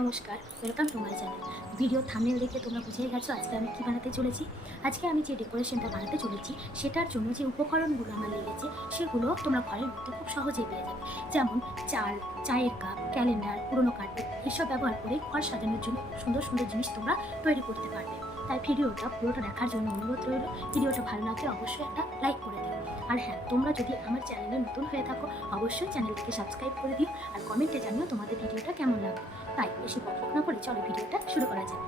নমস্কার, welcome to my channel. Video thumbnail দেখে তোমরা বুঝেই গেছো আজকে আমি কী বানাতে চলেছি। আজকে আমি যে ডেকোরেশনটা বানাতে চলেছি সেটার জন্য যে উপকরণগুলো আমার লেগেছে সেগুলো তোমরা ঘরের মধ্যে খুব সহজেই পেয়ে যাবে। যেমন চাল, চায়ের কাপ, ক্যালেন্ডার, পুরোনো কার্পেট এসব ব্যবহার করে ঘর সাজানোর জন্য খুব সুন্দর সুন্দর জিনিস তোমরা তৈরি করতে পারবে। তাই ভিডিওটা পুরোটা দেখার জন্য অনুরোধ রইল। ভিডিওটা ভালো লাগলে অবশ্যই একটা লাইক করে দিও। আর হ্যাঁ, তোমরা যদি আমার চ্যানেলে নতুন হয়ে থাকো অবশ্যই চ্যানেলটিকে সাবস্ক্রাইব করে দিও আর কমেন্টে জানিও তোমাদের ভিডিওটা কেমন লাগবে। তাই বেশি বকবক না করে চলো ভিডিওটা শুরু করা যাক।